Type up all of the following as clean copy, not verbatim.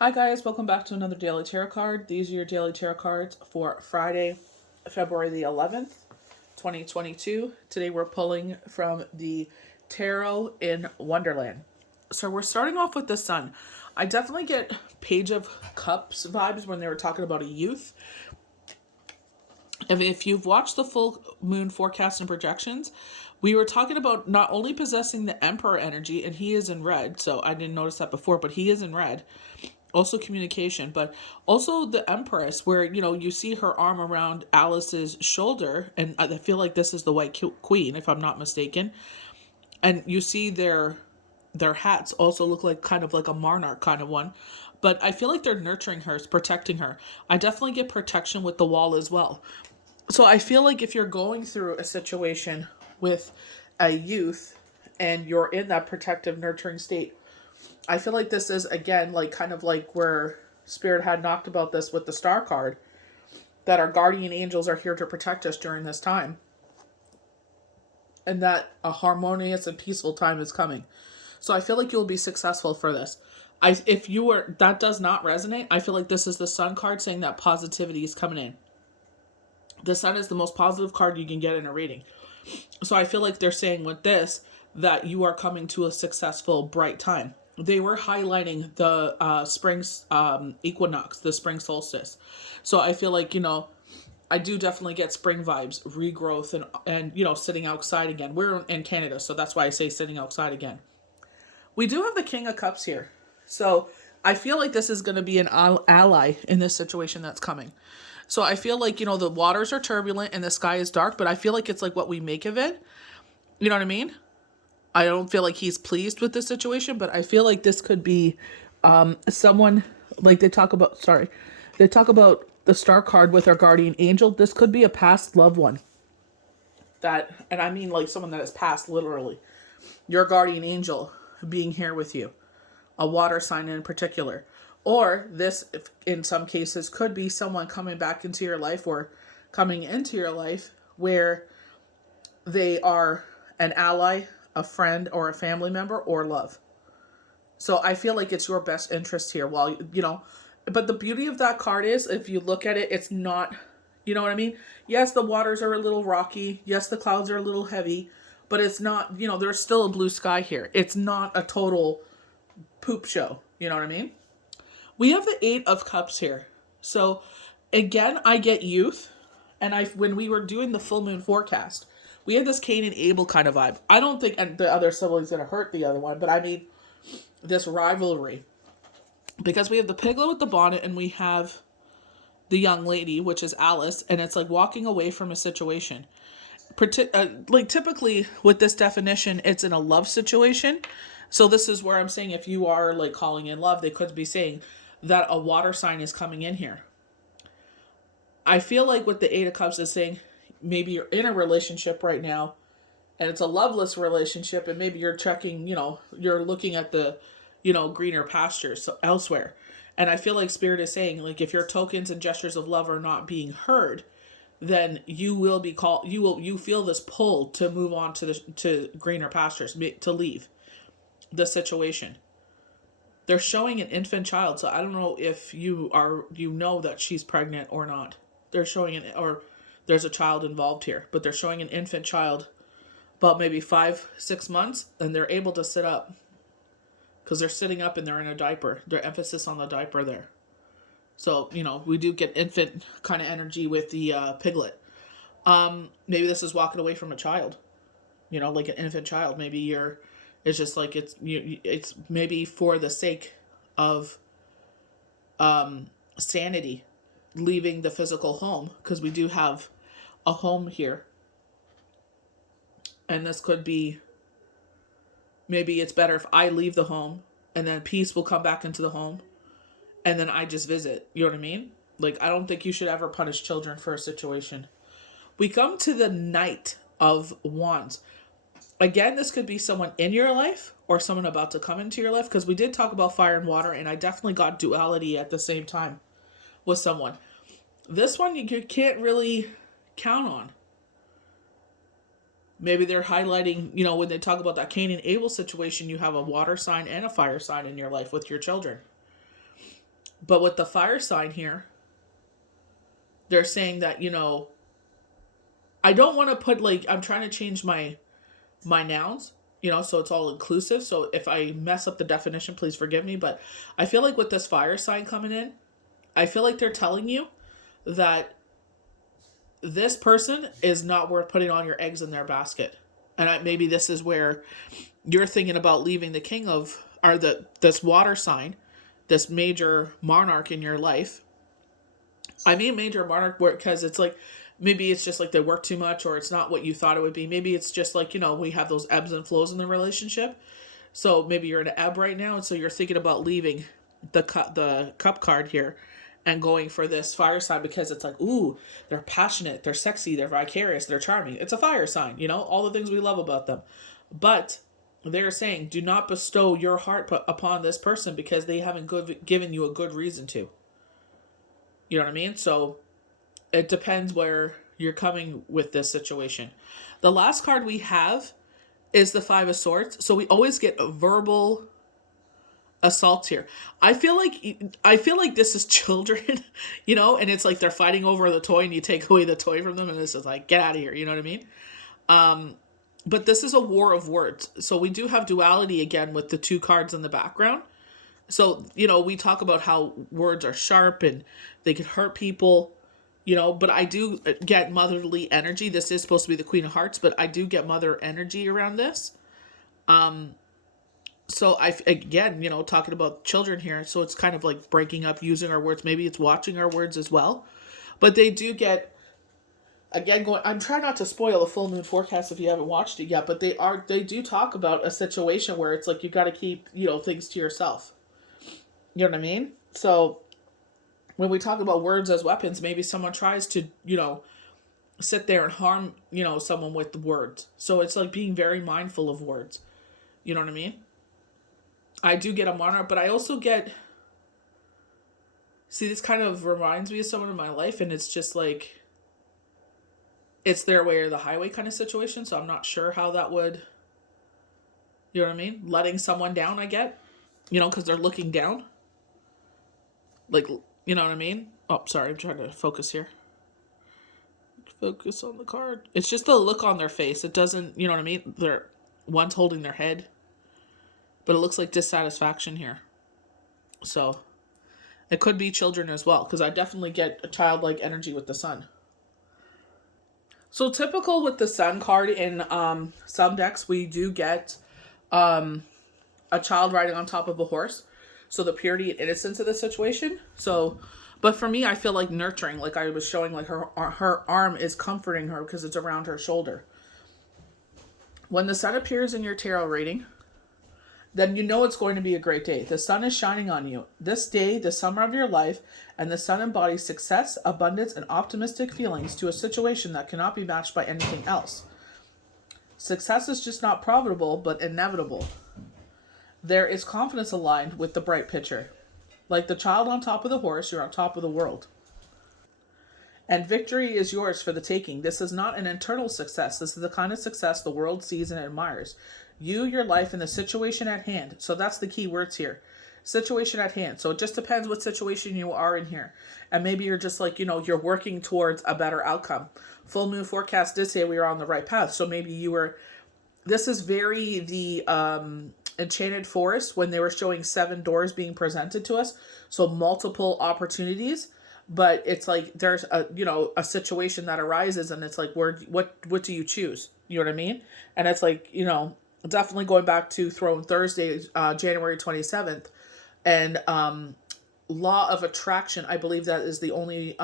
Hi guys, welcome back to another daily tarot card. These are your daily tarot cards for Friday, February the 11th, 2022. Today we're pulling from the Tarot in Wonderland. So we're starting off with the Sun. I definitely get Page of Cups vibes when they were talking about a youth. If you've watched the full moon forecast and projections, we were talking about not only possessing the Emperor energy, and he is in red, so I didn't notice that before, but he is in red. Also communication, but also the Empress, where you see her arm around Alice's shoulder, and I feel like this is the White Queen, if I'm not mistaken. And you see their hats also look like kind of like a monarch kind of one. But I feel like they're nurturing her, protecting her. I definitely get protection with the wall as well. So I feel like if you're going through a situation with a youth and you're in that protective, nurturing state, I feel like this is, again, like kind of like where Spirit had knocked about this with the Star card, that our guardian angels are here to protect us during this time, and that a harmonious and peaceful time is coming. So I feel like you'll be successful for this. If you were, that does not resonate, I feel like this is the Sun card saying that positivity is coming in. The Sun is the most positive card you can get in a reading. So I feel like they're saying with this that you are coming to a successful, bright time. They were highlighting the spring equinox, the spring solstice. So I feel like, I do definitely get spring vibes, regrowth, and sitting outside again. We're in Canada, so that's why I say sitting outside again. We do have the King of Cups here. So I feel like this is going to be an ally in this situation that's coming. So I feel like, the waters are turbulent and the sky is dark, but I feel like it's like what we make of it. You know what I mean? I don't feel like he's pleased with this situation, but I feel like this could be someone, like they talk about the Star card with our guardian angel. This could be a past loved one. And I mean like someone that has passed literally. Your guardian angel being here with you, a water sign in particular. Or this, in some cases, could be someone coming back into your life or coming into your life where they are an ally, a friend, or a family member, or love. So I feel like it's your best interest here. But the beauty of that card is, if you look at it, it's not, you know what I mean? Yes, the waters are a little rocky. Yes, the clouds are a little heavy, but it's not, there's still a blue sky here. It's not a total poop show. You know what I mean? We have the Eight of Cups here. So again, I get youth. And when we were doing the full moon forecast, we had this Cain and Abel kind of vibe. I don't think the other sibling's going to hurt the other one, but I mean, this rivalry. Because we have the piglet with the bonnet and we have the young lady, which is Alice, and it's like walking away from a situation. Like typically with this definition, it's in a love situation. So this is where I'm saying if you are like calling in love, they could be saying that a water sign is coming in here. I feel like with the Eight of Cups is saying maybe you're in a relationship right now and it's a loveless relationship, and maybe you're checking, you're looking at the, greener pastures elsewhere. And I feel like Spirit is saying, like, if your tokens and gestures of love are not being heard, then you will be called, you feel this pull to move on to greener pastures, to leave the situation. They're showing an infant child, so I don't know if you know that she's pregnant or not. They're showing or there's a child involved here, but they're showing an infant child about maybe 5-6 months, and they're able to sit up because they're sitting up and they're in a diaper. Their emphasis on the diaper there. So, we do get infant kind of energy with the piglet. Maybe this is walking away from a child, like an infant child. Maybe it's just like it's maybe for the sake of sanity, leaving the physical home, because we do have a home here. And this could be, maybe it's better if I leave the home and then peace will come back into the home and then I just visit. You know what I mean? Like, I don't think you should ever punish children for a situation. We come to the Knight of Wands. Again, this could be someone in your life or someone about to come into your life, because we did talk about fire and water, and I definitely got duality at the same time with someone. This one you can't really count on. Maybe they're highlighting, when they talk about that Cain and Abel situation, you have a water sign and a fire sign in your life with your children. But with the fire sign here, they're saying that, I don't want to put like, I'm trying to change my nouns, so it's all inclusive. So if I mess up the definition, please forgive me. But I feel like with this fire sign coming in, I feel like they're telling you that this person is not worth putting all your eggs in their basket. And maybe this is where you're thinking about leaving the king of, or this water sign, this major monarch in your life. I mean major monarch because it's like, maybe it's just like they work too much, or it's not what you thought it would be. Maybe it's just like, we have those ebbs and flows in the relationship. So maybe you're in an ebb right now, and so you're thinking about leaving the cup card here and going for this fire sign because it's like, ooh, they're passionate, they're sexy, they're vicarious, they're charming. It's a fire sign, all the things we love about them. But they're saying, do not bestow your heart upon this person because they haven't given you a good reason to. You know what I mean? So it depends where you're coming with this situation. The last card we have is the Five of Swords. So we always get a verbal assaults here. I feel like this is children, and it's like they're fighting over the toy and you take away the toy from them and it's just like, get out of here, you know what I mean? But this is a war of words. So we do have duality again with the two cards in the background. So, we talk about how words are sharp and they can hurt people, but I do get motherly energy. This is supposed to be the Queen of Hearts, but I do get mother energy around this. So again, talking about children here. So it's kind of like breaking up, using our words. Maybe it's watching our words as well. But they do get, again, I'm trying not to spoil the full moon forecast if you haven't watched it yet, but they do talk about a situation where it's like, you got to keep, things to yourself. You know what I mean? So when we talk about words as weapons, maybe someone tries to, sit there and harm, someone with the words. So it's like being very mindful of words. You know what I mean? I do get a monarch, but I also get, see, this kind of reminds me of someone in my life, and it's just like, it's their way or the highway kind of situation. So I'm not sure how that would, you know what I mean? Letting someone down, I get, because they're looking down. Like, you know what I mean? Oh, sorry, I'm trying to focus here. Focus on the card. It's just the look on their face. It doesn't, you know what I mean? One's holding their head, but it looks like dissatisfaction here. So it could be children as well, because I definitely get a childlike energy with the sun. So typical with the sun card in some decks, we do get a child riding on top of a horse. So the purity and innocence of the situation. So, but for me, I feel like nurturing, like I was showing, like her arm is comforting her because it's around her shoulder. When the sun appears in your tarot reading, then you know it's going to be a great day. The sun is shining on you. This day, the summer of your life, and the sun embodies success, abundance, and optimistic feelings to a situation that cannot be matched by anything else. Success is just not profitable, but inevitable. There is confidence aligned with the bright picture. Like the child on top of the horse, you're on top of the world. And victory is yours for the taking. This is not an internal success. This is the kind of success the world sees and admires. You, your life, and the situation at hand. So that's the key words here. Situation at hand. So it just depends what situation you are in here. And maybe you're just like, you're working towards a better outcome. Full moon forecast did say we were on the right path. So maybe you were... This is very the Enchanted Forest when they were showing 7 doors being presented to us. So multiple opportunities. But it's like there's a situation that arises and it's like, what do you choose? You know what I mean? And it's like, definitely going back to Throne Thursday, January 27th. And Law of Attraction, I believe that is the only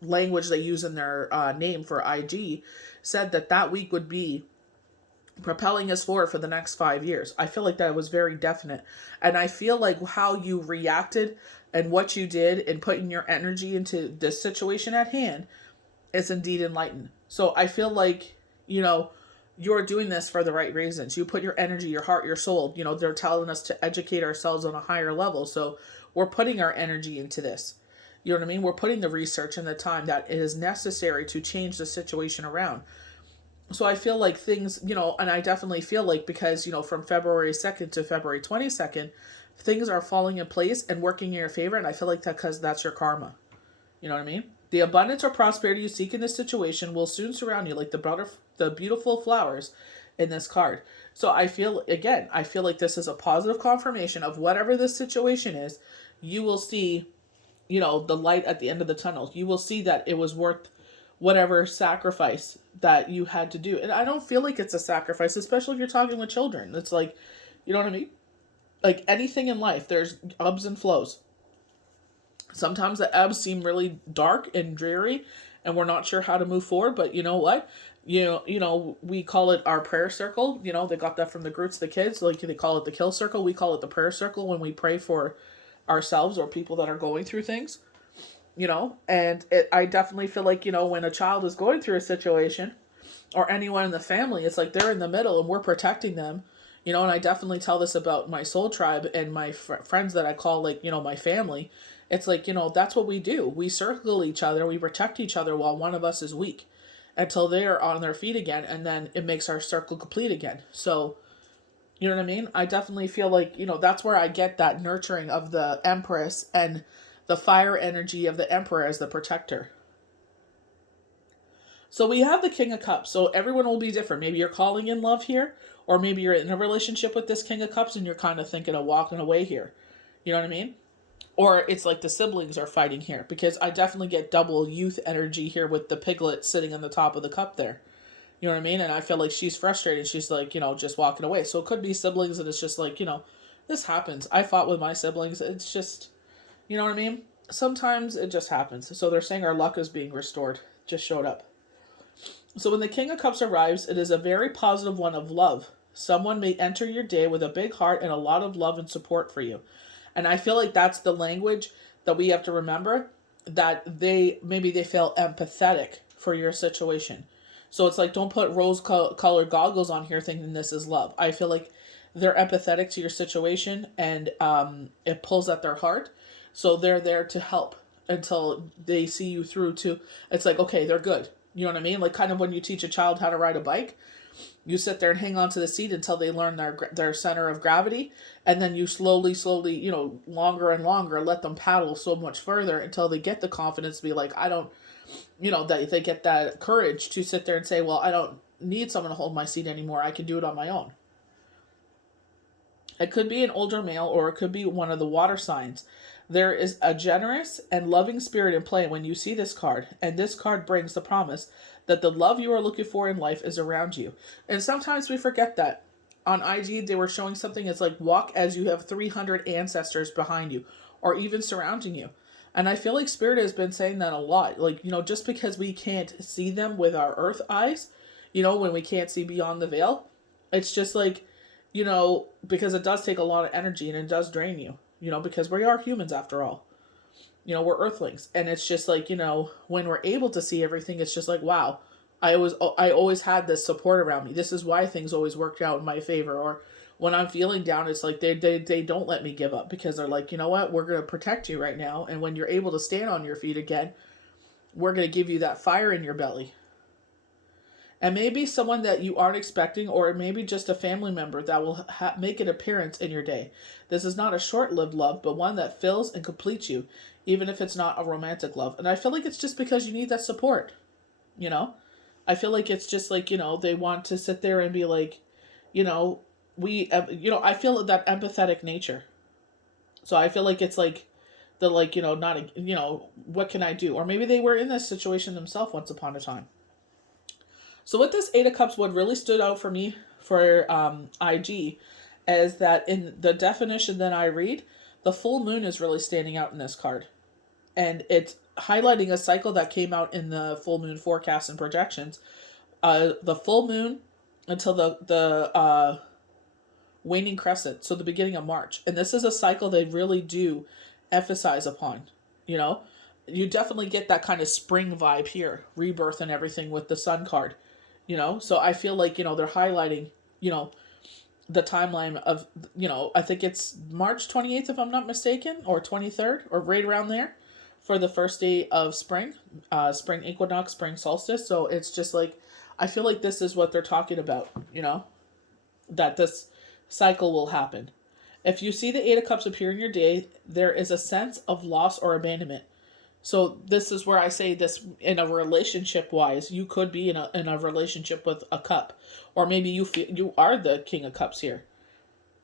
language they use in their name for IG, said that week would be propelling us forward for the next 5 years. I feel like that was very definite. And I feel like how you reacted and what you did and putting your energy into this situation at hand is indeed enlightened. So I feel like, you're doing this for the right reasons. You put your energy, your heart, your soul, they're telling us to educate ourselves on a higher level. So we're putting our energy into this. You know what I mean? We're putting the research and the time that is necessary to change the situation around. So I feel like things, and I definitely feel like, because, from February 2nd to February 22nd, things are falling in place and working in your favor. And I feel like that because that's your karma. You know what I mean? The abundance or prosperity you seek in this situation will soon surround you like the beautiful flowers in this card. So I feel like this is a positive confirmation of whatever this situation is. You will see, the light at the end of the tunnel. You will see that it was worth whatever sacrifice that you had to do. And I don't feel like it's a sacrifice, especially if you're talking with children. It's like, you know what I mean? Like anything in life, there's ups and flows. Sometimes the ebbs seem really dark and dreary, and we're not sure how to move forward. But you know what? We call it our prayer circle. They got that from the roots, the kids. Like they call it the kill circle. We call it the prayer circle when we pray for ourselves or people that are going through things. And I definitely feel like when a child is going through a situation, or anyone in the family, it's like they're in the middle and we're protecting them. And I definitely tell this about my soul tribe and my friends that I call like, my family. It's like, that's what we do. We circle each other, we protect each other while one of us is weak until they are on their feet again. And then it makes our circle complete again. So, you know what I mean? I definitely feel like, that's where I get that nurturing of the Empress and the fire energy of the Emperor as the protector. So we have the King of Cups. So everyone will be different. Maybe you're calling in love here, or maybe you're in a relationship with this King of Cups and you're kind of thinking of walking away here. You know what I mean? Or it's like the siblings are fighting here, because I definitely get double youth energy here with the piglet sitting on the top of the cup there. You know what I mean? And I feel like she's frustrated. She's like, just walking away. So it could be siblings and it's just like, this happens. I fought with my siblings. It's just, you know what I mean? Sometimes it just happens. So they're saying our luck is being restored. Just showed up. So when the King of Cups arrives, it is a very positive one of love. Someone may enter your day with a big heart and a lot of love and support for you. And I feel like that's the language that we have to remember, that maybe they feel empathetic for your situation. So it's like, don't put rose-colored goggles on here thinking this is love. I feel like they're empathetic to your situation, and it pulls at their heart. So they're there to help until they see you through to, it's like, okay, they're good. You know what I mean? Like kind of when you teach a child how to ride a bike, you sit there and hang on to the seat until they learn their center of gravity. And then you slowly, longer and longer, let them paddle so much further until they get the confidence to be like, I don't, that they get that courage to sit there and say, well, I don't need someone to hold my seat anymore. I can do it on my own. It could be an older male, or it could be one of the water signs. There is a generous and loving spirit in play when you see this card, and this card brings the promise that the love you are looking for in life is around you. And sometimes we forget that. On IG, they were showing something, it's like, walk as you have 300 ancestors behind you, or even surrounding you. And I feel like Spirit has been saying that a lot. Like, just because we can't see them with our earth eyes, when we can't see beyond the veil, it's just like, because it does take a lot of energy and it does drain you, because we are humans after all. We're earthlings. And it's just like, when we're able to see everything, it's just like, wow, I always had this support around me. This is why things always worked out in my favor. Or when I'm feeling down, it's like they don't let me give up, because they're like, you know what, we're going to protect you right now. And when you're able to stand on your feet again, we're going to give you that fire in your belly. And maybe someone that you aren't expecting, or maybe just a family member that will make an appearance in your day. This is not a short-lived love, but one that fills and completes you, even if it's not a romantic love. And I feel like it's just because you need that support, I feel like it's just like, they want to sit there and be like, I feel that empathetic nature. So I feel like it's like, the like, not, what can I do? Or maybe they were in this situation themselves once upon a time. So with this Eight of Cups, what really stood out for me for IG is that in the definition that I read, the full moon is really standing out in this card. And it's highlighting a cycle that came out in the full moon forecast and projections. The full moon until the waning crescent, so the beginning of March. And this is a cycle they really do emphasize upon, You definitely get that kind of spring vibe here, rebirth and everything with the sun card. So I feel like, they're highlighting, the timeline of, I think it's March 28th, if I'm not mistaken, or 23rd, or right around there, for the first day of spring equinox, spring solstice. So it's just like, I feel like this is what they're talking about, that this cycle will happen. If you see the Eight of Cups appear in your day, there is a sense of loss or abandonment. So this is where I say this in a relationship wise, you could be in a relationship with a cup, or maybe you feel you are the King of Cups here,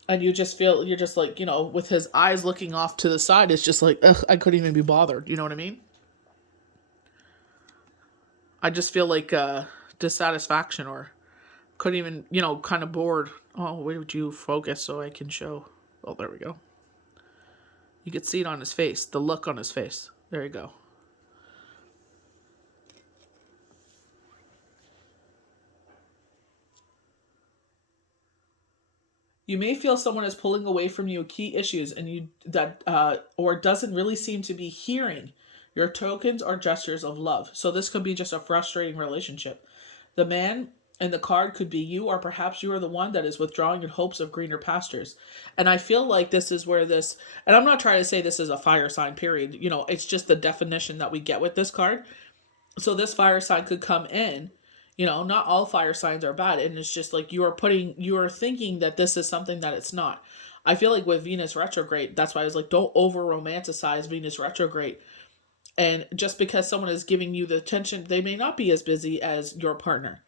and you just feel you're just like with his eyes looking off to the side, it's just like ugh, I couldn't even be bothered. You know what I mean? I just feel like dissatisfaction or couldn't even kind of bored. Oh, where would you focus so I can show? Oh, there we go. You could see it on his face, the look on his face. There you go. You may feel someone is pulling away from you key issues and you that or doesn't really seem to be hearing your tokens or gestures of love. So this could be just a frustrating relationship. The man in the card could be you, or perhaps you are the one that is withdrawing in hopes of greener pastures. And I feel like this is where this, and I'm not trying to say this is a fire sign, period. It's just the definition that we get with this card. So this fire sign could come in. Not all fire signs are bad, and it's just like you are thinking that this is something that it's not. I feel like with Venus retrograde, that's why I was like, don't over romanticize Venus retrograde. And just because someone is giving you the attention, they may not be as busy as your partner.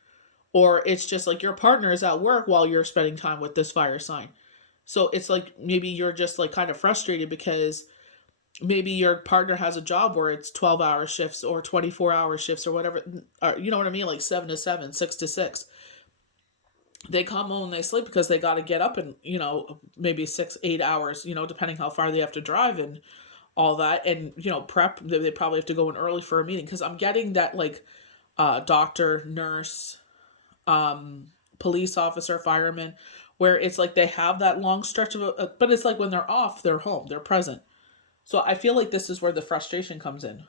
Or it's just like your partner is at work while you're spending time with this fire sign. So it's like maybe you're just like kind of frustrated because maybe your partner has a job where it's 12-hour shifts or 24-hour shifts or whatever, or, you know what I mean, like 7 to 7, 6 to 6. They come home and they sleep because they got to get up in maybe 6-8 hours, depending how far they have to drive and all that, and prep. They probably have to go in early for a meeting, because I'm getting that like doctor, nurse, police officer, fireman, where it's like they have that long stretch of but it's like when they're off, they're home, they're present. So I feel like this is where the frustration comes in.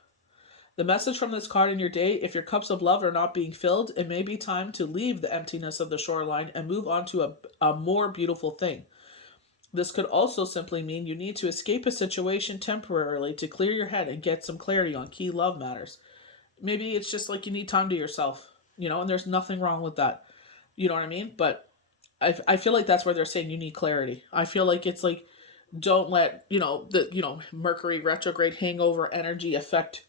The message from this card in your day: if your cups of love are not being filled, it may be time to leave the emptiness of the shoreline and move on to a more beautiful thing. This could also simply mean you need to escape a situation temporarily to clear your head and get some clarity on key love matters. Maybe it's just like you need time to yourself, and there's nothing wrong with that. You know what I mean? But I feel like that's where they're saying you need clarity. I feel like it's like, don't let the Mercury retrograde hangover energy affect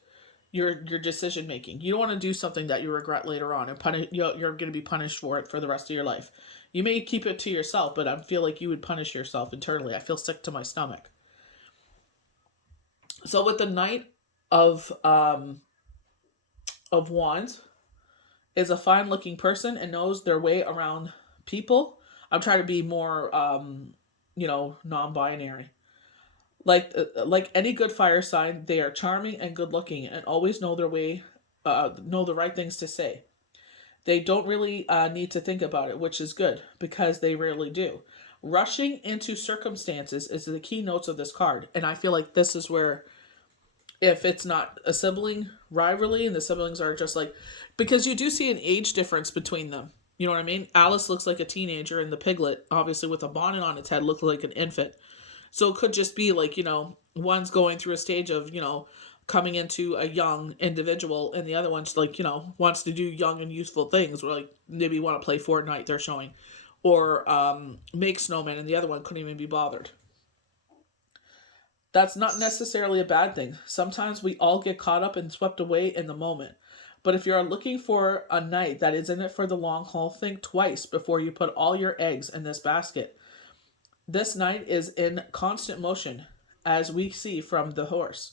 your decision making. You don't want to do something that you regret later on and you're going to be punished for it for the rest of your life. You may keep it to yourself, but I feel like you would punish yourself internally. I feel sick to my stomach. So with the Knight of Wands, is a fine looking person and knows their way around people. I'm trying to be more non-binary. Like any good fire sign, they are charming and good looking and always know their way, know the right things to say. They don't really need to think about it, which is good because they rarely do. Rushing into circumstances is the key notes of this card, and I feel like this is where, if it's not a sibling rivalry and the siblings are just like, because you do see an age difference between them. You know what I mean? Alice looks like a teenager, and the piglet, obviously with a bonnet on its head, looks like an infant. So it could just be like, one's going through a stage of, coming into a young individual, and the other one's like, wants to do young and useful things, or like maybe want to play Fortnite, they're showing, or make snowmen, and the other one couldn't even be bothered. That's not necessarily a bad thing. Sometimes we all get caught up and swept away in the moment. But if you are looking for a knight that is in it for the long haul, think twice before you put all your eggs in this basket. This knight is in constant motion, as we see from the horse.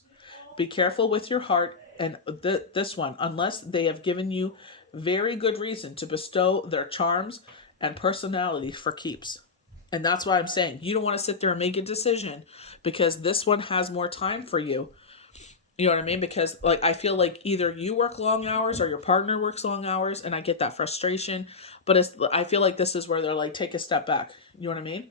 Be careful with your heart and this one, unless they have given you very good reason to bestow their charms and personality for keeps. And that's why I'm saying you don't want to sit there and make a decision because this one has more time for you. You know what I mean? Because like I feel like either you work long hours or your partner works long hours, and I get that frustration. But I feel like this is where they're like, take a step back. You know what I mean?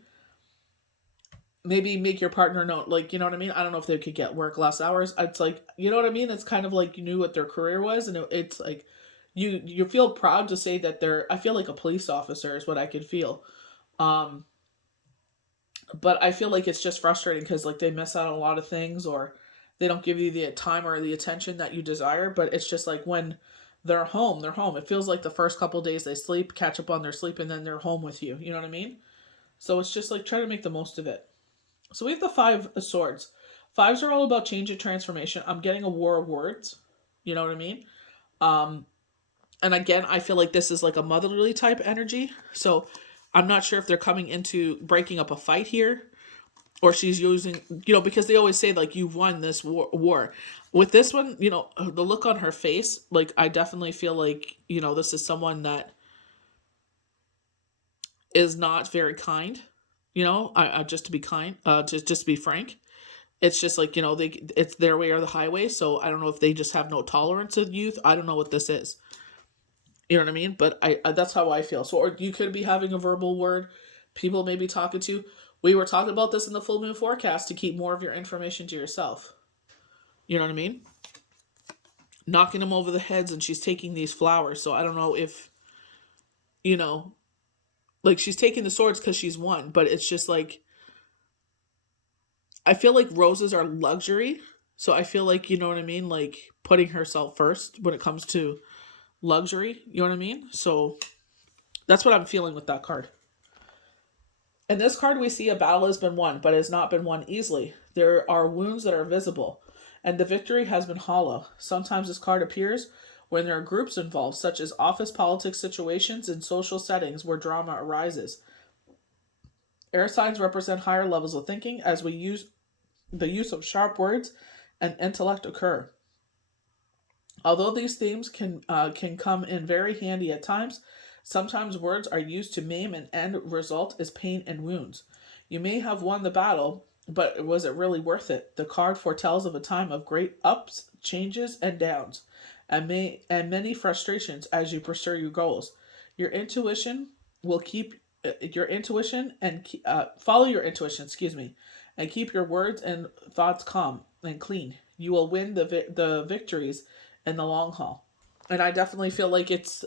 Maybe make your partner know, like, you know what I mean? I don't know if they could get work less hours. It's like, you know what I mean? It's kind of like you knew what their career was, and it's like you feel proud to say that I feel like a police officer is what I could feel. Um, but I feel like it's just frustrating because like they miss out on a lot of things, or they don't give you the time or the attention that you desire. But it's just like when they're home. They're home. It feels like the first couple days they sleep, catch up on their sleep, and then they're home with you. You know what I mean? So it's just like try to make the most of it. So we have the Five of Swords. Fives are all about change and transformation. I'm getting a War of Words. You know what I mean? Um, and again, I feel like this is like a motherly type energy. So I'm not sure if they're coming into breaking up a fight here, or she's using, because they always say like you've won this war. With this one, the look on her face, like I definitely feel like this is someone that is not very kind. I just to be kind, just to be frank, it's just like it's their way or the highway. So I don't know if they just have no tolerance of youth. I don't know what this is. You know what I mean? But I that's how I feel. So, or you could be having a verbal word. People may be talking to. We were talking about this in the full moon forecast to keep more of your information to yourself. You know what I mean? Knocking them over the heads, and she's taking these flowers. So I don't know if, you know, like she's taking the swords because she's won, but it's just like, I feel like roses are luxury. So I feel like, you know what I mean? Like putting herself first when it comes to luxury. You know what I mean? So that's what I'm feeling with that card. In this card, we see a battle has been won, but has not been won easily. There are wounds that are visible, and the victory has been hollow. Sometimes this card appears when there are groups involved, such as office politics situations and social settings where drama arises. Air signs represent higher levels of thinking as we use the use of sharp words and intellect occur. Although these themes can come in very handy at times, sometimes words are used to maim and end result is pain and wounds. You may have won the battle, but was it really worth it? The card foretells of a time of great ups, changes, and downs, and many frustrations as you pursue your goals. Your intuition will keep your intuition and follow your intuition. Excuse me, and keep your words and thoughts calm and clean. You will win the victories in the long haul. And I definitely feel like it's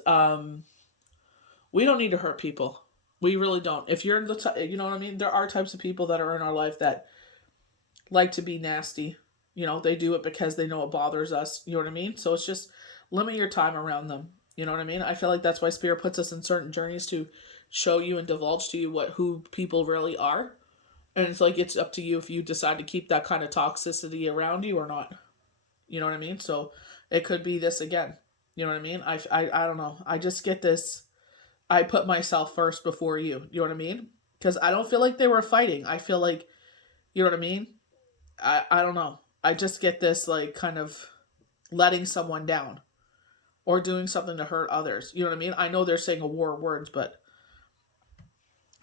we don't need to hurt people. We really don't. If you're in you know what I mean? There are types of people that are in our life that like to be nasty. They do it because they know it bothers us. You know what I mean? So it's just limit your time around them. You know what I mean? I feel like that's why Spirit puts us in certain journeys to show you and divulge to you who people really are. And it's like it's up to you if you decide to keep that kind of toxicity around you or not. You know what I mean? So it could be this again. You know what I mean? I don't know. I just get this. I put myself first before you. You know what I mean? Because I don't feel like they were fighting. I feel like, you know what I mean? I don't know. I just get this like kind of letting someone down or doing something to hurt others. You know what I mean? I know they're saying a war of words, but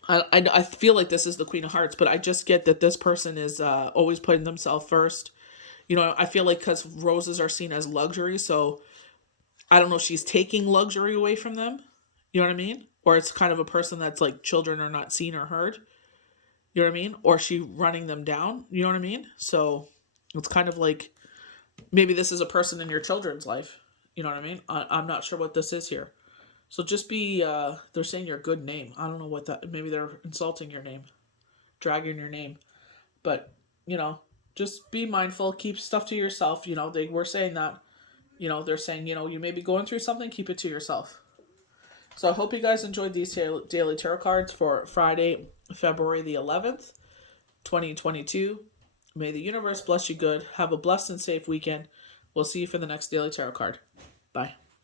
I feel like this is the Queen of Hearts, but I just get that this person is always putting themselves first. I feel like because roses are seen as luxury, so I don't know if she's taking luxury away from them. You know what I mean? Or it's kind of a person that's like children are not seen or heard. You know what I mean? Or she running them down. You know what I mean? So it's kind of like maybe this is a person in your children's life. You know what I mean? I'm not sure what this is here. So just be, they're saying your good name. I don't know what that, maybe they're insulting your name, dragging your name. But, just be mindful, keep stuff to yourself. They were saying that, they're saying, you may be going through something, keep it to yourself. So I hope you guys enjoyed these daily tarot cards for Friday, February the 11th, 2022. May the universe bless you good. Have a blessed and safe weekend. We'll see you for the next daily tarot card. Bye.